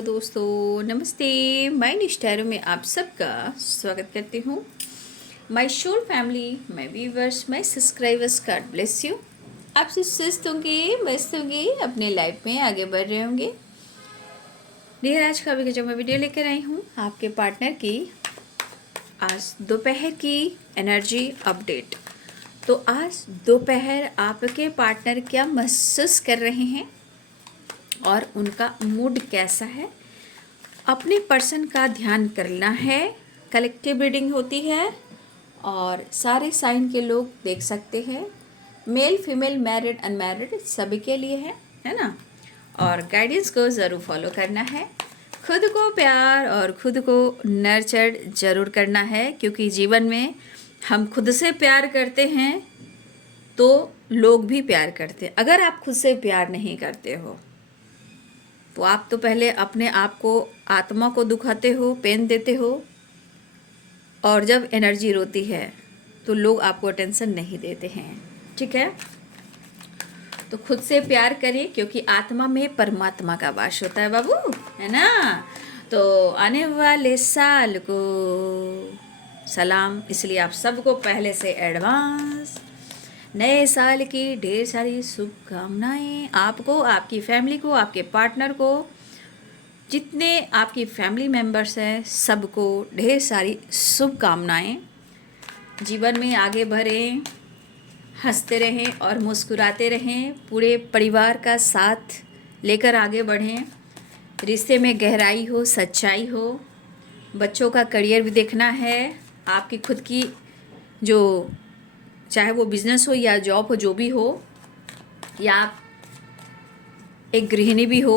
Hello दोस्तों, नमस्ते। मैं निष्ठारों में आप सबका स्वागत करती हूँ। My soul family, my viewers, my subscribers, God bless you. आप सब स्वस्थ होंगे, मस्त होंगे, अपने लाइफ में आगे बढ़ रहे होंगे। डियर, आज का जो मैं वीडियो लेकर आई हूँ आपके पार्टनर की आज दोपहर की एनर्जी अपडेट। तो आज दोपहर आपके पार्टनर क्या महसूस कर रहे हैं और उनका मूड कैसा है, अपने पर्सन का ध्यान करना है। कलेक्टिव रीडिंग होती है और सारे साइन के लोग देख सकते हैं। मेल फीमेल मैरिड अनमैरिड सभी के लिए है ना। और गाइडेंस को ज़रूर फॉलो करना है। खुद को प्यार और खुद को नर्चर ज़रूर करना है, क्योंकि जीवन में हम खुद से प्यार करते हैं तो लोग भी प्यार करते हैं। अगर आप खुद से प्यार नहीं करते हो तो आप तो पहले अपने आप को, आत्मा को दुखाते हो, पेन देते हो, और जब एनर्जी रोती है तो लोग आपको अटेंशन नहीं देते हैं। ठीक है, तो खुद से प्यार करें, क्योंकि आत्मा में परमात्मा का वास होता है बाबू, है ना। तो आने वाले साल को सलाम, इसलिए आप सबको पहले से एडवांस नए साल की ढेर सारी शुभकामनाएं। आपको, आपकी फैमिली को, आपके पार्टनर को, जितने आपकी फैमिली मेम्बर्स हैं सबको ढेर सारी शुभकामनाएं। जीवन में आगे बढ़ें, हंसते रहें और मुस्कुराते रहें, पूरे परिवार का साथ लेकर आगे बढ़ें। रिश्ते में गहराई हो, सच्चाई हो। बच्चों का करियर भी देखना है। आपकी खुद की जो, चाहे वो बिजनेस हो या जॉब हो, जो भी हो, या आप एक गृहिणी भी हो,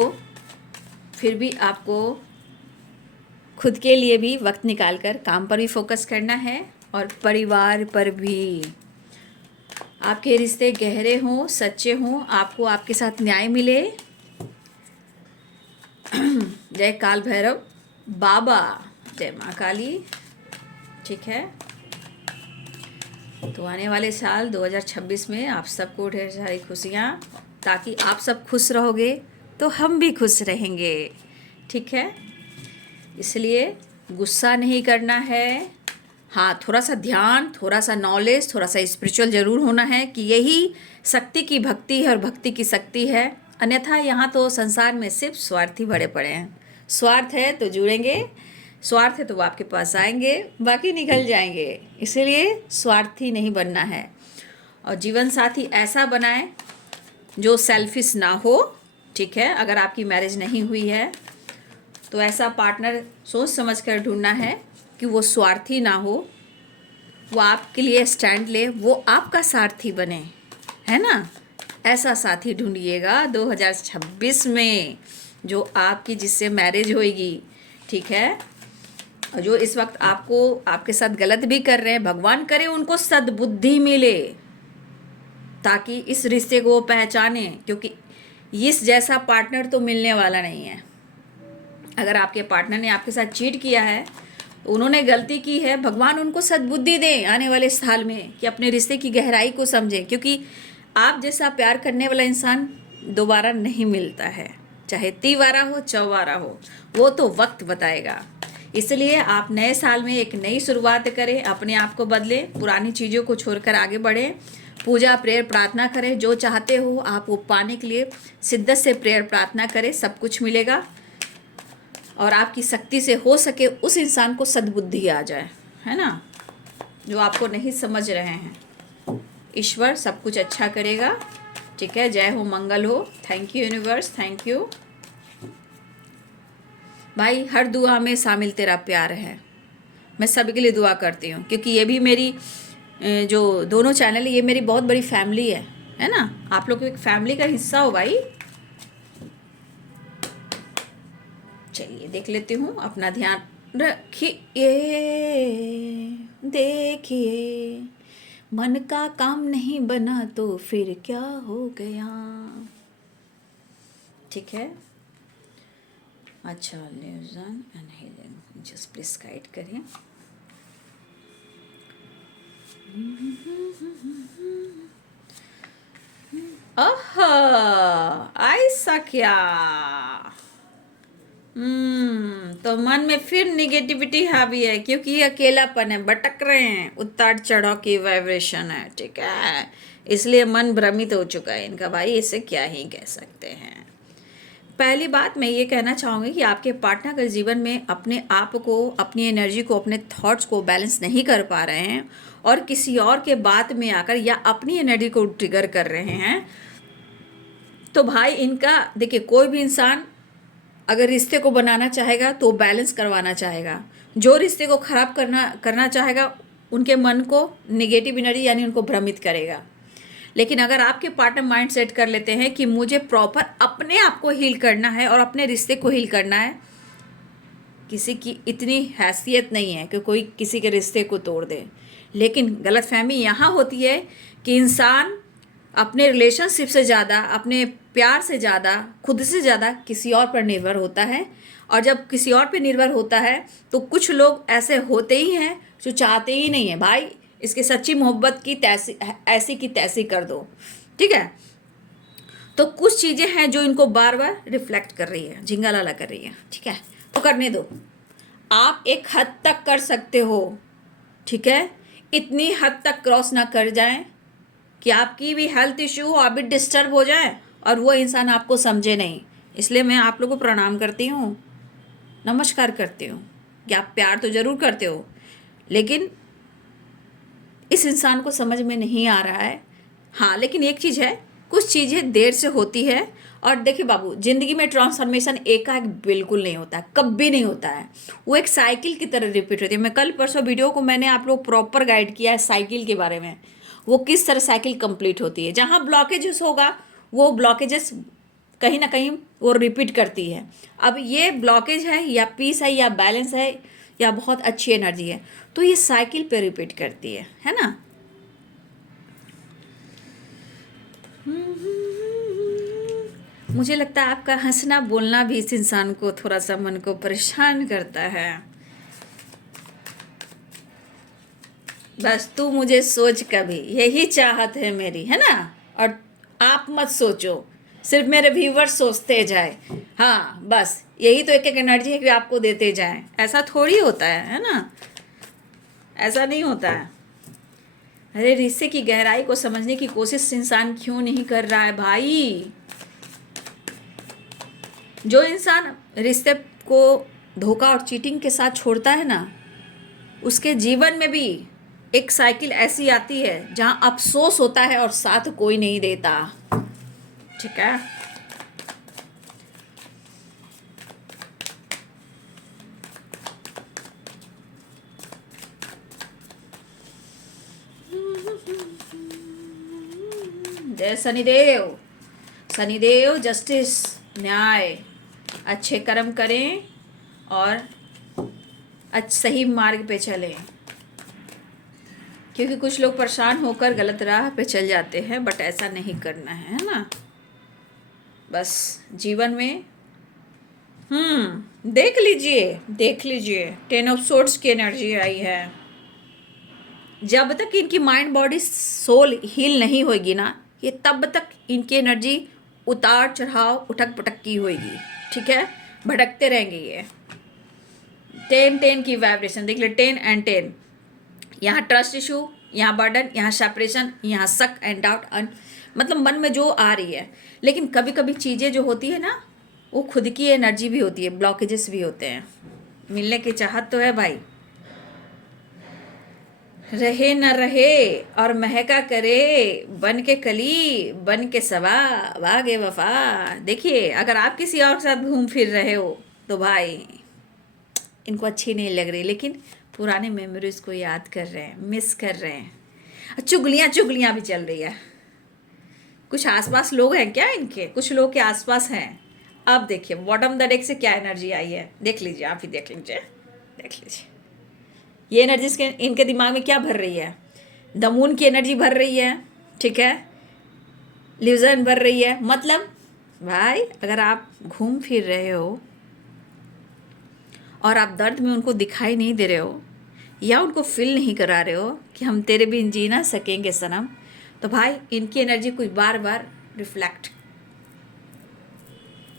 फिर भी आपको खुद के लिए भी वक्त निकालकर काम पर भी फोकस करना है और परिवार पर भी। आपके रिश्ते गहरे हों, सच्चे हों, आपको आपके साथ न्याय मिले। जय काल भैरव बाबा, जय माँ काली। ठीक है, तो आने वाले साल 2026 में आप सबको ढेर सारी खुशियाँ, ताकि आप सब खुश रहोगे तो हम भी खुश रहेंगे। ठीक है, इसलिए गुस्सा नहीं करना है। हाँ, थोड़ा सा ध्यान, थोड़ा सा नॉलेज, थोड़ा सा स्पिरिचुअल ज़रूर होना है कि यही शक्ति की भक्ति है और भक्ति की शक्ति है। अन्यथा यहाँ तो संसार में सिर्फ स्वार्थी भरे पड़े हैं। स्वार्थ है तो जुड़ेंगे, स्वार्थ है तो वो आपके पास आएंगे, बाकी निकल जाएंगे। इसीलिए स्वार्थी नहीं बनना है और जीवन साथी ऐसा बनाएं जो सेल्फिश ना हो। ठीक है, अगर आपकी मैरिज नहीं हुई है तो ऐसा पार्टनर सोच समझ कर ढूंढना है कि वो स्वार्थी ना हो, वो आपके लिए स्टैंड ले, वो आपका सारथी बने, है ना। ऐसा साथी ढूंढिएगा 2026 में, जो आपकी, जिससे मैरिज होएगी। ठीक है, और जो इस वक्त आपको, आपके साथ गलत भी कर रहे हैं, भगवान करे उनको सद्बुद्धि मिले, ताकि इस रिश्ते को पहचाने, क्योंकि इस जैसा पार्टनर तो मिलने वाला नहीं है। अगर आपके पार्टनर ने आपके साथ चीट किया है, उन्होंने गलती की है, भगवान उनको सद्बुद्धि दें आने वाले साल में, कि अपने रिश्ते की गहराई को समझें, क्योंकि आप जैसा प्यार करने वाला इंसान दोबारा नहीं मिलता है, चाहे 30वारा हो, 44वारा हो, वो तो वक्त बताएगा। इसलिए आप नए साल में एक नई शुरुआत करें, अपने आप को बदलें, पुरानी चीज़ों को छोड़कर आगे बढ़ें, पूजा प्रेयर प्रार्थना करें। जो चाहते हो आप वो पाने के लिए शिद्दत से प्रेयर प्रार्थना करें, सब कुछ मिलेगा। और आपकी शक्ति से हो सके उस इंसान को सद्बुद्धि आ जाए, है ना, जो आपको नहीं समझ रहे हैं। ईश्वर सब कुछ अच्छा करेगा। ठीक है, जय हो, मंगल हो। Thank you universe, thank you भाई। हर दुआ में शामिल तेरा प्यार है। मैं सभी के लिए दुआ करती हूँ, क्योंकि ये भी मेरी जो दोनों चैनल है, ये मेरी बहुत बड़ी फैमिली है ना। आप लोग एक फैमिली का हिस्सा हो भाई। चलिए देख लेती हूँ, अपना ध्यान रखिए। देखिए, मन का काम नहीं बना तो फिर क्या हो गया। ठीक है, अच्छा, lesion and healing, just please guide करें। ऐसा क्या, तो मन में फिर निगेटिविटी हावी है, क्योंकि ये अकेलापन है, भटक रहे हैं, उतार चढ़ाव की वाइब्रेशन है, ठीक है। इसलिए मन भ्रमित हो चुका है इनका, भाई इसे क्या ही कह सकते हैं। पहली बात मैं ये कहना चाहूँगी कि आपके पार्टनर अगर जीवन में अपने आप को, अपनी एनर्जी को, अपने थॉट्स को बैलेंस नहीं कर पा रहे हैं और किसी और के बात में आकर या अपनी एनर्जी को ट्रिगर कर रहे हैं, तो भाई इनका देखिए, कोई भी इंसान अगर रिश्ते को बनाना चाहेगा तो बैलेंस करवाना चाहेगा। जो रिश्ते को ख़राब करना चाहेगा उनके मन को निगेटिव एनर्जी यानी उनको भ्रमित करेगा। लेकिन अगर आपके पार्टनर माइंड सेट कर लेते हैं कि मुझे प्रॉपर अपने आप को हील करना है और अपने रिश्ते को हील करना है, किसी की इतनी हैसियत नहीं है कि कोई किसी के रिश्ते को तोड़ दे। लेकिन गलतफहमी यहाँ होती है कि इंसान अपने रिलेशनशिप से ज़्यादा, अपने प्यार से ज़्यादा, खुद से ज़्यादा किसी और पर निर्भर होता है। और जब किसी और पर निर्भर होता है तो कुछ लोग ऐसे होते ही हैं जो चाहते ही नहीं है भाई इसकी सच्ची मोहब्बत की तैसी ऐसी की तैसी कर दो, ठीक है। तो कुछ चीज़ें हैं जो इनको बार बार रिफ्लेक्ट कर रही है, झिंगालाला कर रही है, ठीक है। तो करने दो, आप एक हद तक कर सकते हो, ठीक है। इतनी हद तक क्रॉस ना कर जाएं कि आपकी भी हेल्थ इश्यू हो, आप भी डिस्टर्ब हो जाए और वो इंसान आपको समझे नहीं। इसलिए मैं आप लोगों को प्रणाम करती हूँ, नमस्कार करती हूँ कि आप प्यार तो ज़रूर करते हो, लेकिन इस इंसान को समझ में नहीं आ रहा है। हाँ, लेकिन एक चीज़ है, कुछ चीज़ें देर से होती है। और देखिए बाबू, ज़िंदगी में ट्रांसफॉर्मेशन एकाएक बिल्कुल नहीं होता है, कभी नहीं होता है। वो एक साइकिल की तरह रिपीट होती है। मैं कल परसों वीडियो को मैंने आप लोग प्रॉपर गाइड किया है साइकिल के बारे में, वो किस तरह साइकिल कंप्लीट होती है। जहाँ ब्लॉकेजेस होगा वो ब्लॉकेजेस कहीं ना कहीं वो रिपीट करती है। अब ये ब्लॉकेज है या पीस है या बैलेंस है या बहुत अच्छी एनर्जी है, तो ये साइकिल पे रिपीट करती है ना। मुझे लगता है आपका हंसना बोलना भी इस इंसान को थोड़ा सा मन को परेशान करता है। बस तू मुझे सोच कभी, यही चाहत है मेरी, है ना। और आप मत सोचो, सिर्फ मेरे व्यूवर्स सोचते जाए। हाँ बस यही तो एक एक एनर्जी है कि आपको देते जाएं। ऐसा थोड़ी होता है ना, ऐसा नहीं होता है। अरे रिश्ते की गहराई को समझने की कोशिश इंसान क्यों नहीं कर रहा है भाई। जो इंसान रिश्ते को धोखा और चीटिंग के साथ छोड़ता है ना, उसके जीवन में भी एक साइकिल ऐसी आती है जहां अफसोस होता है और साथ कोई नहीं देता, ठीक है। जय शनिदेव, शनिदेव जस्टिस, न्याय, अच्छे कर्म करें और सही मार्ग पे चलें। क्योंकि कुछ लोग परेशान होकर गलत राह पे चल जाते हैं, बट ऐसा नहीं करना है ना। बस जीवन में देख लीजिए 10 ऑफ सोर्ड्स की एनर्जी आई है। जब तक इनकी माइंड बॉडी सोल हील नहीं होगी ना, ये तब तक इनकी एनर्जी उतार चढ़ाव उठक पटक की होगी, ठीक है। भटकते रहेंगे ये। 10 की वाइब्रेशन देख ले, 10 एंड 10। यहाँ ट्रस्ट इशू, यहाँ बर्डन, यहाँ सेपरेशन, यहाँ शक एंड डाउट, मतलब मन में जो आ रही है। लेकिन कभी कभी चीज़ें जो होती है ना, वो खुद की एनर्जी भी होती है, ब्लॉकेजेस भी होते हैं। मिलने की चाहत तो है भाई, रहे न रहे और महका करे, बन के कली बन के सवा, वागे वफा। देखिए अगर आप किसी और के साथ घूम फिर रहे हो तो भाई इनको अच्छी नहीं लग रही, लेकिन पुराने मेमोरीज को याद कर रहे हैं, मिस कर रहे हैं। चुगलियाँ भी चल रही है। कुछ आसपास लोग हैं क्या इनके, कुछ लोग के आसपास हैं। अब देखिए बॉटम द डेक से क्या एनर्जी आई है, देख लीजिए, आप ही देख लीजिए। ये एनर्जी इनके दिमाग में क्या भर रही है, द मून की एनर्जी भर रही है, ठीक है। ल्यूजन भर रही है। मतलब भाई अगर आप घूम फिर रहे हो और आप दर्द में उनको दिखाई नहीं दे रहे हो या उनको फील नहीं करा रहे हो कि हम तेरे बिन जी ना सकेंगे सनम, तो भाई इनकी एनर्जी कुछ बार बार रिफ्लेक्ट,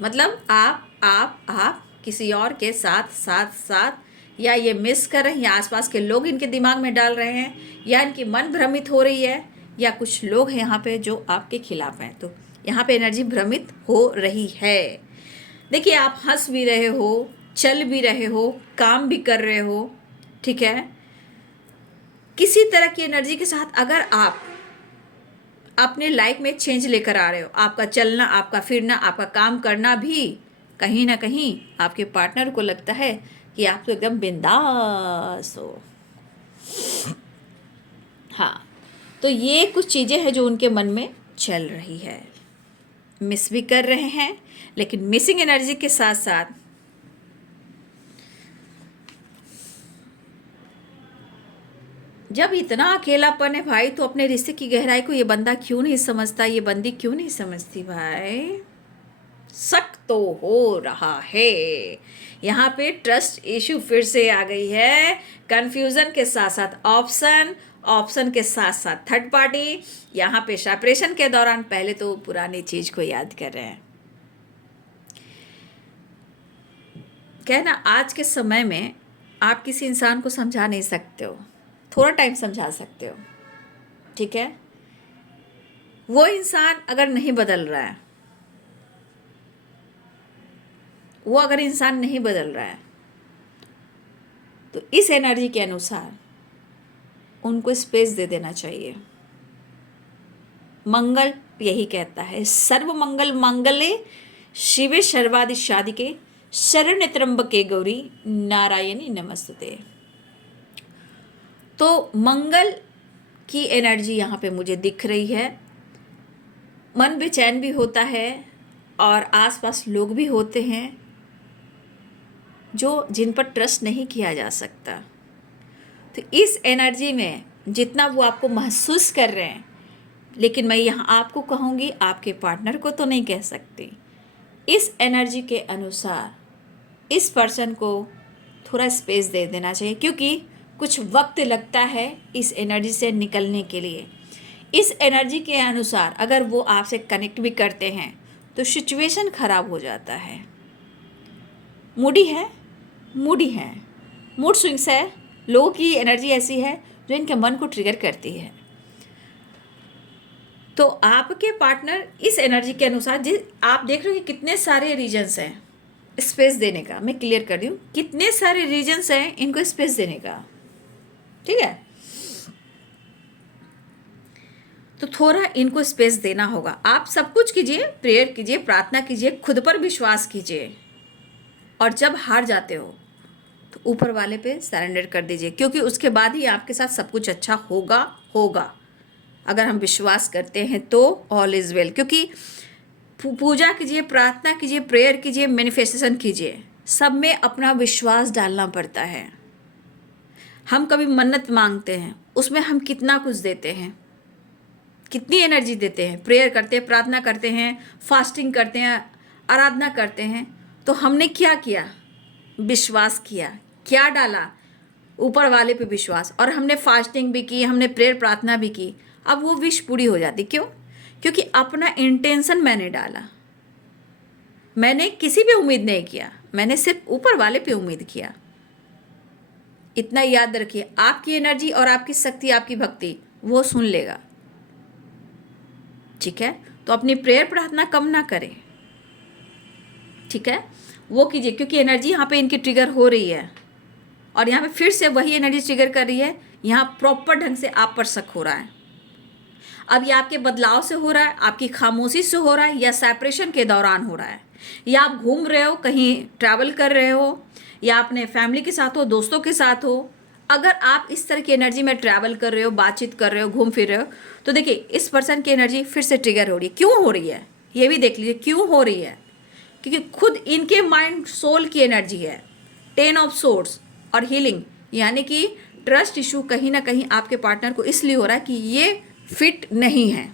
मतलब आप किसी और के साथ साथ साथ या ये मिस कर रहे हैं, या आसपास के लोग इनके दिमाग में डाल रहे हैं, या इनकी मन भ्रमित हो रही है, या कुछ लोग हैं यहाँ पे जो आपके खिलाफ हैं। तो यहाँ पे एनर्जी भ्रमित हो रही है। देखिए, आप हंस भी रहे हो, चल भी रहे हो, काम भी कर रहे हो, ठीक है। किसी तरह की एनर्जी के साथ अगर आप अपने लाइफ में चेंज लेकर आ रहे हो, आपका चलना, आपका फिरना, आपका काम करना भी कहीं ना कहीं आपके पार्टनर को लगता है कि आप तो एकदम बिंदास हो। हाँ, तो ये कुछ चीज़ें हैं जो उनके मन में चल रही है। मिस भी कर रहे हैं, लेकिन मिसिंग एनर्जी के साथ साथ जब इतना अकेलापन है भाई, तो अपने रिश्ते की गहराई को ये बंदा क्यों नहीं समझता, ये बंदी क्यों नहीं समझती भाई। शक तो हो रहा है। यहाँ पे ट्रस्ट इशू फिर से आ गई है। कंफ्यूजन के साथ साथ ऑप्शन, ऑप्शन के साथ साथ थर्ड पार्टी। यहाँ पे सेपरेशन के दौरान पहले तो पुरानी चीज को याद कर रहे हैं। कहना, आज के समय में आप किसी इंसान को समझा नहीं सकते हो, थोड़ा टाइम समझा सकते हो, ठीक है। वो इंसान अगर नहीं बदल रहा है, वो अगर इंसान नहीं बदल रहा है, तो इस एनर्जी के अनुसार उनको स्पेस दे देना चाहिए। मंगल यही कहता है, सर्व मंगल मंगले शिवे सर्वादि साधिके शरण्य त्र्यंबके गौरी नारायणी नमस्तुते। तो मंगल की एनर्जी यहाँ पे मुझे दिख रही है। मन बेचैन भी होता है और आसपास लोग भी होते हैं जो जिन पर ट्रस्ट नहीं किया जा सकता। तो इस एनर्जी में जितना वो आपको महसूस कर रहे हैं, लेकिन मैं यहाँ आपको कहूँगी, आपके पार्टनर को तो नहीं कह सकती। इस एनर्जी के अनुसार इस पर्सन को थोड़ा स्पेस दे देना चाहिए, क्योंकि कुछ वक्त लगता है इस एनर्जी से निकलने के लिए। इस एनर्जी के अनुसार अगर वो आपसे कनेक्ट भी करते हैं तो सिचुएशन खराब हो जाता है। मूडी है, मूड स्विंग्स है, लोगों की एनर्जी ऐसी है जो इनके मन को ट्रिगर करती है। तो आपके पार्टनर इस एनर्जी के अनुसार, आप देख रहे हो कि कितने सारे रीजन्स हैं स्पेस देने का। मैं क्लियर कर रही हूँ, कितने सारे रीजन्स हैं इनको स्पेस देने का, ठीक है। तो थोड़ा इनको स्पेस देना होगा। आप सब कुछ कीजिए, प्रेयर कीजिए, प्रार्थना कीजिए, खुद पर विश्वास कीजिए, और जब हार जाते हो तो ऊपर वाले पे सरेंडर कर दीजिए, क्योंकि उसके बाद ही आपके साथ सब कुछ अच्छा होगा। अगर हम विश्वास करते हैं तो ऑल इज़ वेल। क्योंकि पूजा कीजिए, प्रार्थना कीजिए, प्रेयर कीजिए, मैनिफेस्टेशन कीजिए, सब में अपना विश्वास डालना पड़ता है। हम कभी मन्नत मांगते हैं, उसमें हम कितना कुछ देते हैं, कितनी एनर्जी देते हैं, प्रेयर करते हैं, प्रार्थना करते हैं, फास्टिंग करते हैं, आराधना करते हैं। तो हमने क्या किया? विश्वास किया। क्या डाला? ऊपर वाले पे विश्वास। और हमने फास्टिंग भी की, हमने प्रेयर प्रार्थना भी की। अब वो विश पूरी हो जाती। क्यों? क्योंकि अपना इंटेंशन मैंने डाला। मैंने किसी पे उम्मीद नहीं किया, मैंने सिर्फ ऊपर वाले पे उम्मीद किया। इतना याद रखिए, आपकी एनर्जी और आपकी शक्ति, आपकी भक्ति वो सुन लेगा, ठीक है। तो अपनी प्रेयर प्रार्थना कम ना करें, ठीक है, वो कीजिए, क्योंकि एनर्जी यहाँ पे इनकी ट्रिगर हो रही है और यहाँ पे फिर से वही एनर्जी ट्रिगर कर रही है। यहाँ प्रॉपर ढंग से आप पर शक हो रहा है। अब ये आपके बदलाव से हो रहा है, आपकी खामोशी से हो रहा है, या सेपरेशन के दौरान हो रहा है, या आप घूम रहे हो, कहीं ट्रैवल कर रहे हो, या अपने फैमिली के साथ हो, दोस्तों के साथ हो। अगर आप इस तरह की एनर्जी में ट्रैवल कर रहे हो, बातचीत कर रहे हो, घूम फिर रहे हो, तो देखिए इस पर्सन की एनर्जी फिर से ट्रिगर हो रही है। क्यों हो रही है ये भी देख लीजिए, क्यों हो रही है। क्योंकि खुद इनके माइंड सोल की एनर्जी है, 10 ऑफ सोर्स और हीलिंग, यानी कि ट्रस्ट इशू कहीं ना कहीं आपके पार्टनर को इसलिए हो रहा है कि ये फिट नहीं है।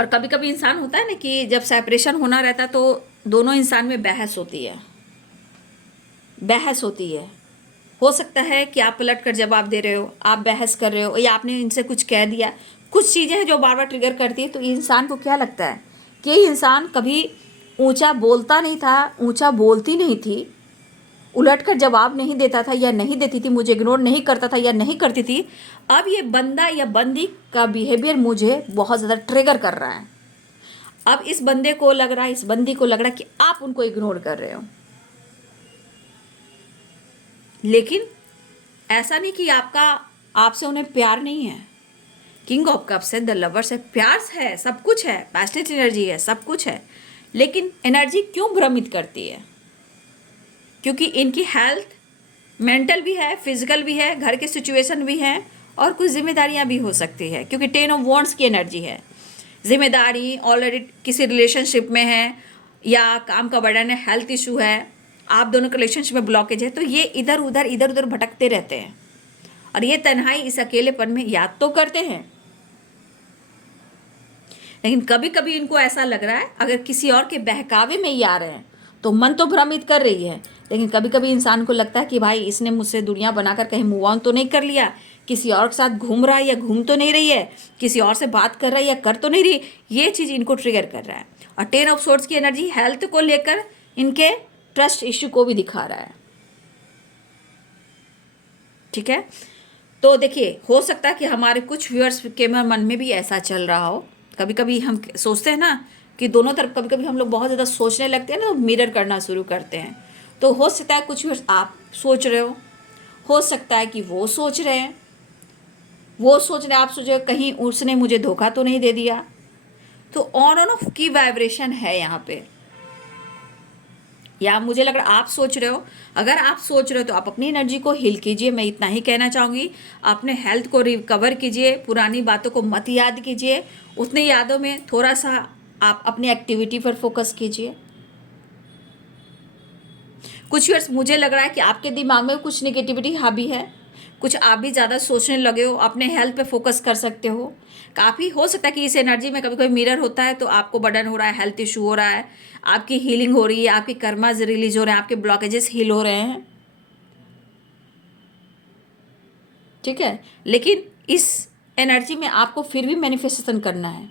और कभी कभी इंसान होता है ना कि जब सेपरेशन होना रहता है तो दोनों इंसान में बहस होती है। हो सकता है कि आप पलट कर जवाब दे रहे हो, आप बहस कर रहे हो, या आपने इनसे कुछ कह दिया, कुछ चीज़ें हैं जो बार बार ट्रिगर करती है, तो इंसान को क्या लगता है कि ये इंसान कभी ऊंचा बोलता नहीं था, ऊंचा बोलती नहीं थी, उलटकर जवाब नहीं देता था या नहीं देती थी, मुझे इग्नोर नहीं करता था या नहीं करती थी। अब ये बंदा या बंदी का बिहेवियर मुझे बहुत ज़्यादा ट्रिगर कर रहा है। अब इस बंदे को लग रहा है, इस बंदी को लग रहा है कि आप उनको इग्नोर कर रहे हो। लेकिन ऐसा नहीं कि आपसे उन्हें प्यार नहीं है। किंग ऑफ कप्स है, द लवर्स है, प्यार है, सब कुछ है, पैशनेट एनर्जी है, सब कुछ है। लेकिन एनर्जी क्यों भ्रमित करती है? क्योंकि इनकी हेल्थ मेंटल भी है, फिजिकल भी है, घर की सिचुएशन भी है, और कुछ जिम्मेदारियां भी हो सकती है, क्योंकि 10 ऑफ वॉन्ड्स की एनर्जी है। जिम्मेदारी, ऑलरेडी किसी रिलेशनशिप में है, या काम का बर्डन है, हेल्थ इशू है, आप दोनों के रिलेशनशिप में ब्लॉकेज है, तो ये इधर उधर भटकते रहते हैं। और ये तन्हाई, इस अकेलेपन में याद तो करते हैं, लेकिन कभी कभी इनको ऐसा लग रहा है अगर किसी और के बहकावे में ही आ रहे हैं तो मन तो भ्रमित कर रही है, लेकिन कभी कभी इंसान को लगता है कि भाई इसने मुझसे दुनिया बनाकर कहीं मूव ऑन तो नहीं कर लिया, किसी और के साथ घूम रहा है या घूम तो नहीं रही है, किसी और से बात कर रहा है या कर तो नहीं रही। ये चीज़ इनको ट्रिगर कर रहा है। और 10 ऑफ सोर्ड्स की एनर्जी हेल्थ को लेकर इनके ट्रस्ट इश्यू को भी दिखा रहा है। ठीक है, तो देखिए, हो सकता है कि हमारे कुछ व्यूअर्स के मन में भी ऐसा चल रहा हो। कभी कभी हम सोचते हैं ना कि दोनों तरफ, कभी कभी हम लोग बहुत ज़्यादा सोचने लगते हैं ना, तो मिरर करना शुरू करते हैं। तो हो सकता है कुछ व्यूअर्स आप सोच रहे हो सकता है कि वो सोच रहे हैं, आप सोच रहे हो कहीं उसने मुझे धोखा तो नहीं दे दिया। तो ऑन और ऑफ की वाइब्रेशन है यहाँ पे, या मुझे लग रहा है आप सोच रहे हो। अगर आप सोच रहे हो तो आप अपनी एनर्जी को हील कीजिए, मैं इतना ही कहना चाहूँगी। अपने हेल्थ को रिकवर कीजिए, पुरानी बातों को मत याद कीजिए, उतने यादों में थोड़ा सा आप अपनी एक्टिविटी पर फोकस कीजिए। कुछ व्यूअर्स, मुझे लग रहा है कि आपके दिमाग में कुछ नेगेटिविटी हावी है, कुछ आप भी ज़्यादा सोचने लगे हो, अपने हेल्थ पे फोकस कर सकते हो। काफ़ी हो सकता है कि इस एनर्जी में कभी कोई मिरर होता है तो आपको बर्डन हो रहा है, हेल्थ इशू हो रहा है, आपकी हीलिंग हो रही है, आपके कर्माज रिलीज हो रहे हैं, आपके ब्लॉकेजेस हील हो रहे हैं। ठीक है, लेकिन इस एनर्जी में आपको फिर भी मैनिफेस्टेशन करना है।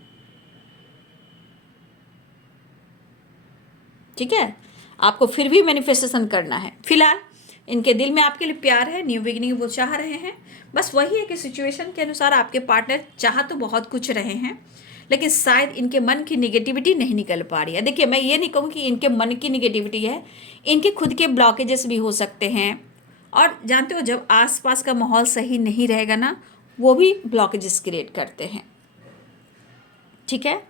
ठीक है, आपको फिर भी मैनिफेस्टेशन करना है। फिलहाल इनके दिल में आपके लिए प्यार है, न्यू बिगिनिंग वो चाह रहे हैं। बस वही है कि सिचुएशन के अनुसार आपके पार्टनर चाह तो बहुत कुछ रहे हैं, लेकिन शायद इनके मन की निगेटिविटी नहीं निकल पा रही है। देखिए, मैं ये नहीं कहूँगी कि इनके मन की निगेटिविटी है, इनके खुद के ब्लॉकेजेस भी हो सकते हैं। और जानते हो, जब आसपास का माहौल सही नहीं रहेगा ना, वो भी ब्लॉकेजेस क्रिएट करते हैं। ठीक है,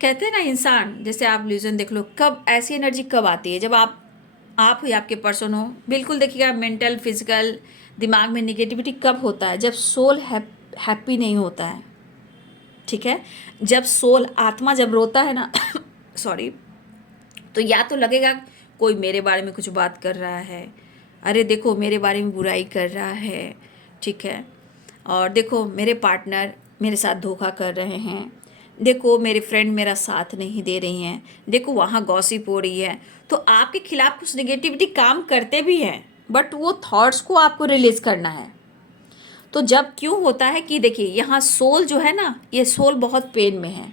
कहते हैं ना, इंसान जैसे आप ल्यूजन देख लो, कब ऐसी एनर्जी कब आती है जब आप या आपके पर्सन हो। बिल्कुल देखिएगा, मेंटल फिजिकल दिमाग में निगेटिविटी कब होता है? जब सोल हैप्पी नहीं होता है। ठीक है, जब सोल, आत्मा जब रोता है ना सॉरी, तो या तो लगेगा कोई मेरे बारे में कुछ बात कर रहा है, अरे देखो मेरे बारे में बुराई कर रहा है, ठीक है, और देखो मेरे पार्टनर मेरे साथ धोखा कर रहे हैं, देखो मेरे फ्रेंड मेरा साथ नहीं दे रही हैं, देखो वहाँ गॉसिप हो रही है। तो आपके खिलाफ कुछ नेगेटिविटी काम करते भी हैं, बट वो थॉट्स को आपको रिलीज करना है। तो जब क्यों होता है कि देखिए, यहाँ सोल जो है ना, ये सोल बहुत पेन में है,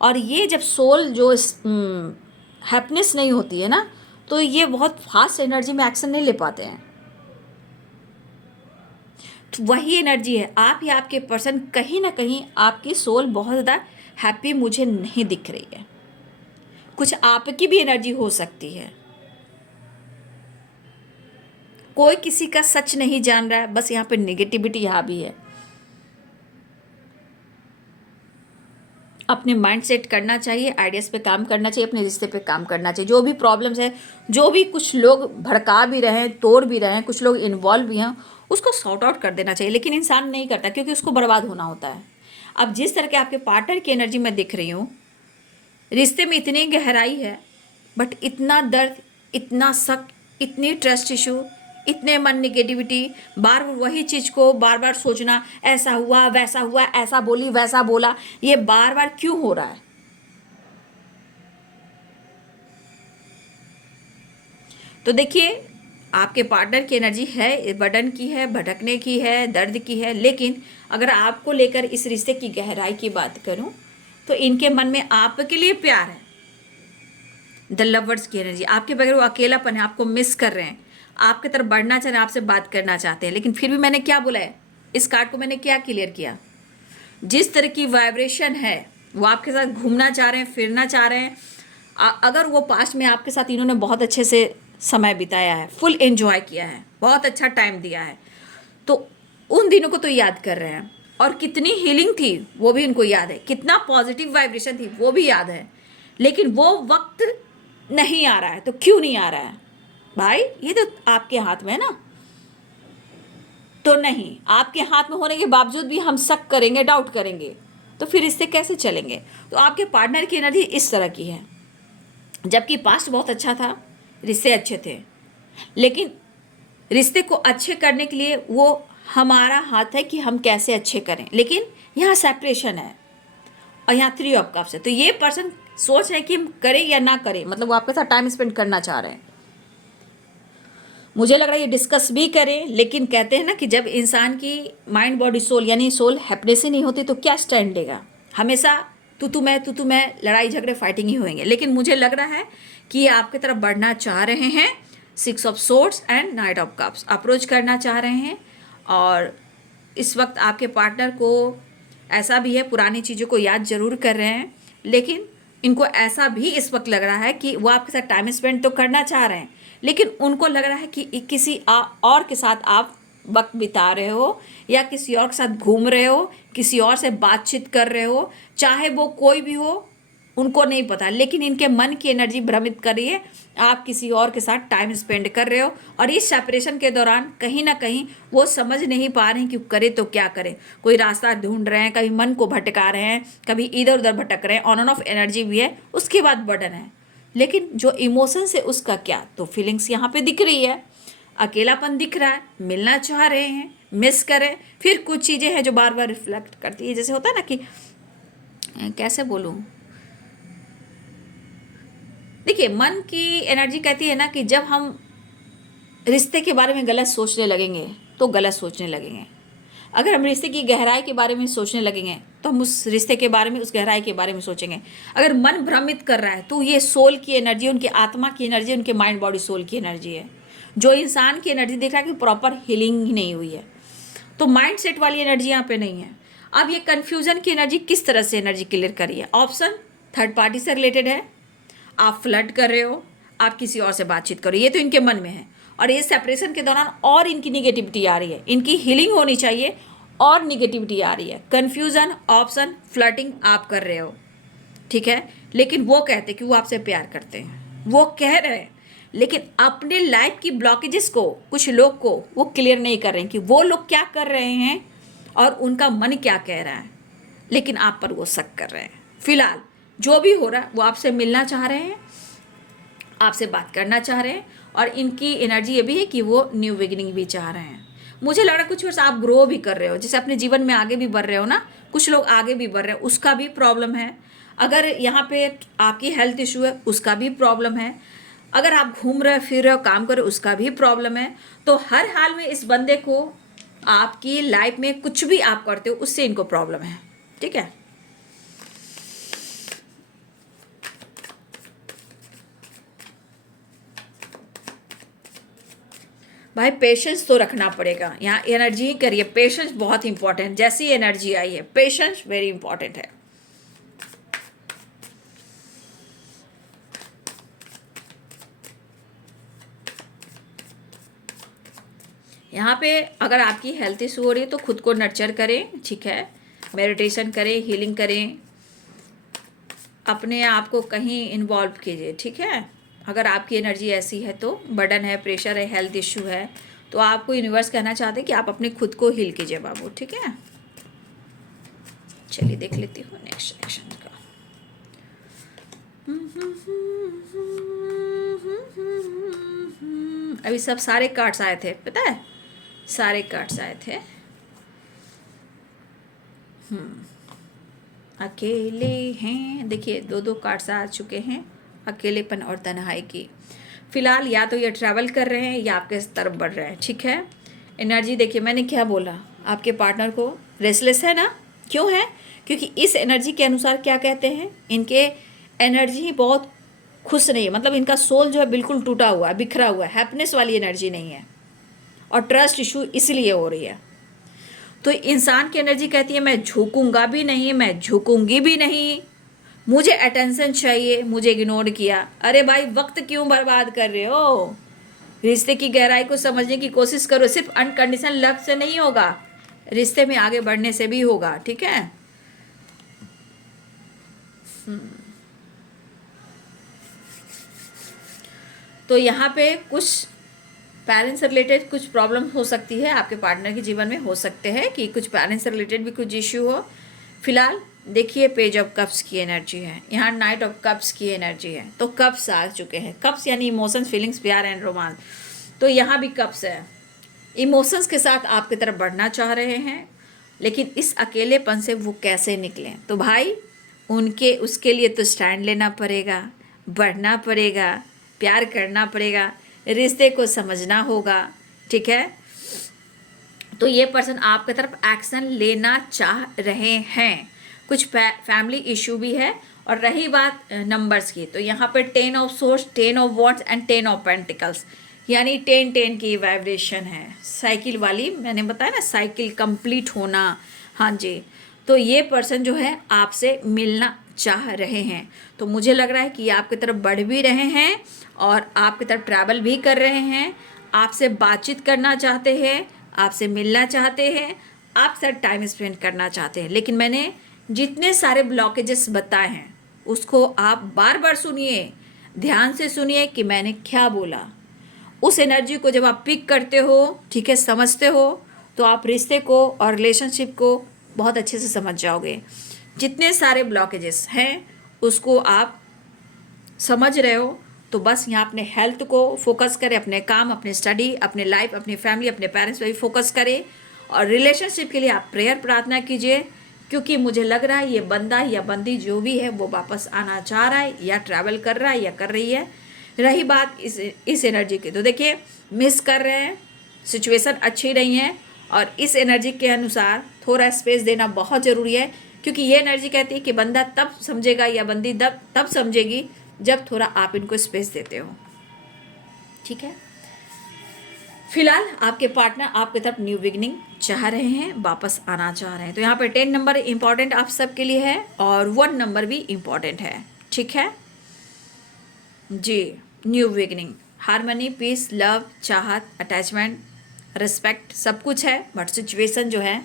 और ये जब सोल जो हैप्पीनेस नहीं होती है ना, तो ये बहुत फास्ट एनर्जी में एक्शन नहीं ले पाते हैं। तो वही एनर्जी है, आप या आपके पर्सन, कहीं ना कहीं आपकी सोल बहुत ज़्यादा हैप्पी मुझे नहीं दिख रही है। कुछ आपकी भी एनर्जी हो सकती है, कोई किसी का सच नहीं जान रहा है, बस यहाँ पे नेगेटिविटी यहाँ भी है। अपने माइंड सेट करना चाहिए, आइडियाज़ पे काम करना चाहिए, अपने रिश्ते पे काम करना चाहिए। जो भी प्रॉब्लम्स है, जो भी कुछ लोग भड़का भी रहे हैं, तोड़ भी रहे हैं, कुछ लोग इन्वॉल्व भी हैं, उसको सॉर्ट आउट कर देना चाहिए। लेकिन इंसान नहीं करता, क्योंकि उसको बर्बाद होना होता है। अब जिस तरह के आपके पार्टनर की एनर्जी मैं दिख रही हूँ, रिश्ते में इतनी गहराई है, बट इतना दर्द, इतना शक, इतनी ट्रस्ट इशू, इतने मन निगेटिविटी, बार बार वही चीज़ को बार बार सोचना, ऐसा हुआ वैसा हुआ, ऐसा बोली वैसा बोला, ये बार बार क्यों हो रहा है? तो देखिए, आपके पार्टनर की एनर्जी है, बर्डन की है, भटकने की है, दर्द की है, लेकिन अगर आपको लेकर इस रिश्ते की गहराई की बात करूं तो इनके मन में आपके लिए प्यार है। द लवर्स की एनर्जी, आपके बगैर वो अकेलापन है, आपको मिस कर रहे हैं, आपकी तरफ बढ़ना चाह रहे हैं, आपसे बात करना चाहते हैं। लेकिन फिर भी मैंने क्या बोला है, इस कार्ड को मैंने क्या क्लियर किया, जिस तरह की वाइब्रेशन है वो आपके साथ घूमना चाह रहे हैं, फिरना चाह रहे हैं। अगर वो पास्ट में आपके साथ इन्होंने बहुत अच्छे से समय बिताया है, फुल एंजॉय किया है, बहुत अच्छा टाइम दिया है, तो उन दिनों को तो याद कर रहे हैं। और कितनी हीलिंग थी वो भी उनको याद है, कितना पॉजिटिव वाइब्रेशन थी वो भी याद है। लेकिन वो वक्त नहीं आ रहा है। तो क्यों नहीं आ रहा है भाई, ये तो आपके हाथ में है ना। तो नहीं, आपके हाथ में होने के बावजूद भी हम शक करेंगे, डाउट करेंगे, तो फिर इससे कैसे चलेंगे। तो आपके पार्टनर की एनर्जी इस तरह की है, जबकि पास्ट बहुत अच्छा था, रिश्ते अच्छे थे, लेकिन रिश्ते को अच्छे करने के लिए वो हमारा हाथ है कि हम कैसे अच्छे करें। लेकिन यहाँ सेपरेशन है और यहाँ 3 ऑफ कप्स है। तो ये पर्सन सोच रहे हैं कि हम करें या ना करें, मतलब वो आपके साथ टाइम स्पेंड करना चाह रहे हैं। मुझे लग रहा है ये डिस्कस भी करें, लेकिन कहते हैं ना कि जब इंसान की माइंड बॉडी सोल यानी सोल हैप्पीनेस ही नहीं होती तो क्या स्टैंड लेगा। हमेशा तू तू मैं लड़ाई झगड़े फाइटिंग ही होंगे। लेकिन मुझे लग रहा है कि ये आपकी तरफ बढ़ना चाह रहे हैं। 6 of swords and night of cups approach करना चाह रहे हैं। और इस वक्त आपके पार्टनर को ऐसा भी है, पुरानी चीज़ों को याद जरूर कर रहे हैं, लेकिन इनको ऐसा भी इस वक्त लग रहा है कि वो आपके साथ टाइम स्पेंड तो करना चाह रहे हैं, लेकिन उनको लग रहा है कि किसी और के साथ आप वक्त बिता रहे हो, या किसी और के साथ घूम रहे हो, किसी और से बातचीत कर रहे हो, चाहे वो कोई भी हो, उनको नहीं पता। लेकिन इनके मन की एनर्जी भ्रमित कर रही है, आप किसी और के साथ टाइम स्पेंड कर रहे हो। और इस सेपरेशन के दौरान कहीं ना कहीं वो समझ नहीं पा रहे हैं कि करे तो क्या करें। कोई रास्ता ढूंढ रहे हैं, कभी मन को भटका रहे हैं, कभी इधर उधर भटक रहे हैं, ऑन एंड ऑफ एनर्जी भी है, उसके बाद बर्डन है। लेकिन जो इमोशंस है उसका क्या, तो फीलिंग्स यहाँ पे दिख रही है, अकेलापन दिख रहा है, मिलना चाह रहे हैं, मिस करें। फिर कुछ चीज़ें हैं जो बार बार रिफ्लेक्ट करती है, जैसे होता है ना कि कैसे बोलूँ, देखिए मन की एनर्जी कहती है ना कि जब हम रिश्ते के बारे में गलत सोचने लगेंगे तो गलत सोचने लगेंगे। अगर हम रिश्ते की गहराई के बारे में सोचने लगेंगे तो हम उस रिश्ते के बारे में, उस गहराई के बारे में सोचेंगे। अगर मन भ्रमित कर रहा है तो ये सोल की एनर्जी, उनकी आत्मा की एनर्जी, उनके माइंड बॉडी सोल की एनर्जी है। जो इंसान की एनर्जी देख रहा है कि प्रॉपर हीलिंग ही नहीं हुई है, तो माइंड सेट वाली एनर्जी यहाँ पे नहीं है। अब ये कन्फ्यूजन की एनर्जी किस तरह से एनर्जी क्लियर करिए। ऑप्शन थर्ड पार्टी से रिलेटेड है, आप फ्लर्ट कर रहे हो, आप किसी और से बातचीत करो, ये तो इनके मन में है। और ये सेपरेशन के दौरान और इनकी निगेटिविटी आ रही है, इनकी हीलिंग होनी चाहिए और निगेटिविटी आ रही है। कन्फ्यूजन, ऑप्शन, फ्लर्टिंग आप कर रहे हो, ठीक है। लेकिन वो कहते कि वो आपसे प्यार करते हैं, वो कह रहे हैं, लेकिन अपने लाइफ की ब्लॉकेजेस को, कुछ लोग को वो क्लियर नहीं कर रहे हैं कि वो लोग क्या कर रहे हैं और उनका मन क्या कह रहा है। लेकिन आप पर वो शक कर रहे हैं। फिलहाल जो भी हो रहा है वो आपसे मिलना चाह रहे हैं, आपसे बात करना चाह रहे हैं, और इनकी एनर्जी ये भी है कि वो न्यू बिगिनिंग भी चाह रहे हैं। मुझे लग रहा है कुछ वर्ष आप ग्रो भी कर रहे हो, जैसे अपने जीवन में आगे भी बढ़ रहे हो ना, कुछ लोग आगे भी बढ़ रहे हैं, उसका भी प्रॉब्लम है। अगर यहाँ पे आपकी हेल्थ इशू है, उसका भी प्रॉब्लम है। अगर आप घूम रहे फिर रहे हो, काम कर रहे हो, उसका भी प्रॉब्लम है। तो हर हाल में इस बंदे को आपकी लाइफ में कुछ भी आप करते हो उससे इनको प्रॉब्लम है, ठीक है। भाई पेशेंस तो रखना पड़ेगा, यहाँ एनर्जी ही करिए, पेशेंस बहुत इंपॉर्टेंट। जैसी एनर्जी आई है, पेशेंस वेरी इंपॉर्टेंट है। यहाँ पे अगर आपकी हेल्थ इशू हो रही है तो खुद को नर्चर करें, ठीक है, मेडिटेशन करें, हीलिंग करें, अपने आप को कहीं इन्वॉल्व कीजिए, ठीक है। अगर आपकी एनर्जी ऐसी है तो, बर्डन है, प्रेशर है, हेल्थ इशू है, तो आपको यूनिवर्स कहना चाहते हैं कि आप अपने खुद को हील कीजिए बाबू, ठीक है। चलिए देख लेती हूँ नेक्स्ट एक्शन का। अभी सब सारे कार्ड्स आए थे, पता है, सारे कार्ड्स आए थे। अकेले हैं, देखिए 2 कार्ड्स आ चुके हैं, अकेलेपन और तन्हाई की। फिलहाल या तो ये ट्रैवल कर रहे हैं या आपके तरफ बढ़ रहे हैं, ठीक है। एनर्जी देखिए, मैंने क्या बोला, आपके पार्टनर को रेस्टलेस है ना, क्यों है? क्योंकि इस एनर्जी के अनुसार क्या कहते हैं, इनके एनर्जी ही बहुत खुश नहीं है, मतलब इनका सोल जो है बिल्कुल टूटा हुआ है, बिखरा हुआ है, हैप्पीनेस वाली एनर्जी नहीं है, और ट्रस्ट इशू इसलिए हो रही है। तो इंसान की एनर्जी कहती है मैं झुकूंगा भी नहीं, मैं झुकूंगी भी नहीं, मुझे अटेंशन चाहिए, मुझे इग्नोर किया। अरे भाई, वक्त क्यों बर्बाद कर रहे हो? रिश्ते की गहराई को समझने की कोशिश करो। सिर्फ अनकंडीशनल लव से नहीं होगा, रिश्ते में आगे बढ़ने से भी होगा, ठीक है। तो यहाँ पे कुछ पेरेंट्स से रिलेटेड कुछ प्रॉब्लम हो सकती है, आपके पार्टनर के जीवन में हो सकते हैं कि कुछ पेरेंट्स से रिलेटेड भी कुछ इश्यू हो। फिलहाल देखिए, पेज ऑफ कप्स की एनर्जी है, यहाँ नाइट ऑफ कप्स की एनर्जी है, तो कप्स आ चुके हैं। कप्स यानी इमोशंस, फीलिंग्स, प्यार एंड रोमांस, तो यहाँ भी कप्स है। इमोशंस के साथ आपकी तरफ बढ़ना चाह रहे हैं, लेकिन इस अकेलेपन से वो कैसे निकलें? तो भाई उसके लिए तो स्टैंड लेना पड़ेगा, बढ़ना पड़ेगा, प्यार करना पड़ेगा, रिश्ते को समझना होगा, ठीक है। तो ये पर्सन आपकी तरफ एक्शन लेना चाह रहे हैं। कुछ फैमिली इशू भी है। और रही बात नंबर्स की, तो यहाँ पर 10 of source, 10 of wands and 10 of pentacles, यानी 10-10 की वाइब्रेशन है, साइकिल वाली। मैंने बताया ना, साइकिल कंप्लीट होना। हाँ जी, तो ये पर्सन जो है आपसे मिलना चाह रहे हैं। तो मुझे लग रहा है कि ये आपकी तरफ बढ़ भी रहे हैं और आपकी तरफ ट्रैवल भी कर रहे हैं, आपसे बातचीत करना चाहते हैं, आपसे मिलना चाहते हैं, आप साथ टाइम स्पेंड करना चाहते हैं। लेकिन मैंने जितने सारे ब्लॉकेजेस बताए हैं उसको आप बार बार सुनिए, ध्यान से सुनिए कि मैंने क्या बोला। उस एनर्जी को जब आप पिक करते हो, ठीक है, समझते हो, तो आप रिश्ते को और रिलेशनशिप को बहुत अच्छे से समझ जाओगे। जितने सारे ब्लॉकेजेस हैं उसको आप समझ रहे हो, तो बस यहाँ अपने हेल्थ को फोकस करें, अपने काम, अपने स्टडी, अपने लाइफ, अपनी फैमिली, अपने पेरेंट्स पे भी फोकस करें। और रिलेशनशिप के लिए आप प्रेयर प्रार्थना कीजिए, क्योंकि मुझे लग रहा है ये बंदा या बंदी जो भी है वो वापस आना चाह रहा है, या ट्रैवल कर रहा है या कर रही है। रही बात इस एनर्जी की, तो देखिए मिस कर रहे हैं, सिचुएशन अच्छी नहीं है, और इस एनर्जी के अनुसार थोड़ा स्पेस देना बहुत ज़रूरी है। क्योंकि ये एनर्जी कहती है कि बंदा तब समझेगा या बंदी तब समझेगी जब थोड़ा आप इनको स्पेस देते हो, ठीक है। फिलहाल आपके पार्टनर आपकी तरफ न्यू बिगनिंग चाह रहे हैं, वापस आना चाह रहे हैं। तो यहाँ पर 10 नंबर इंपॉर्टेंट आप सबके लिए है और 1 नंबर भी इंपॉर्टेंट है, ठीक है जी। New beginning, harmony, peace, love, चाहत, अटैचमेंट, रिस्पेक्ट, सब कुछ है। बट सिचुएशन जो है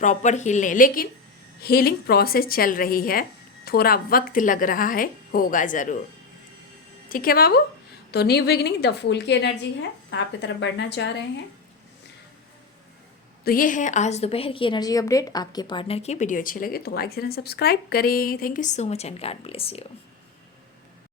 प्रॉपर हील नहीं, लेकिन हीलिंग प्रोसेस चल रही है, थोड़ा वक्त लग रहा है, होगा ज़रूर, ठीक है बाबू। तो न्यू बिगनिंग, द फूल की एनर्जी है, आपकी तरफ बढ़ना चाह रहे हैं। तो ये है आज दोपहर की एनर्जी अपडेट। आपके पार्टनर की वीडियो अच्छी लगे तो लाइक शेयर एंड सब्सक्राइब करें। Thank you so much and God bless you.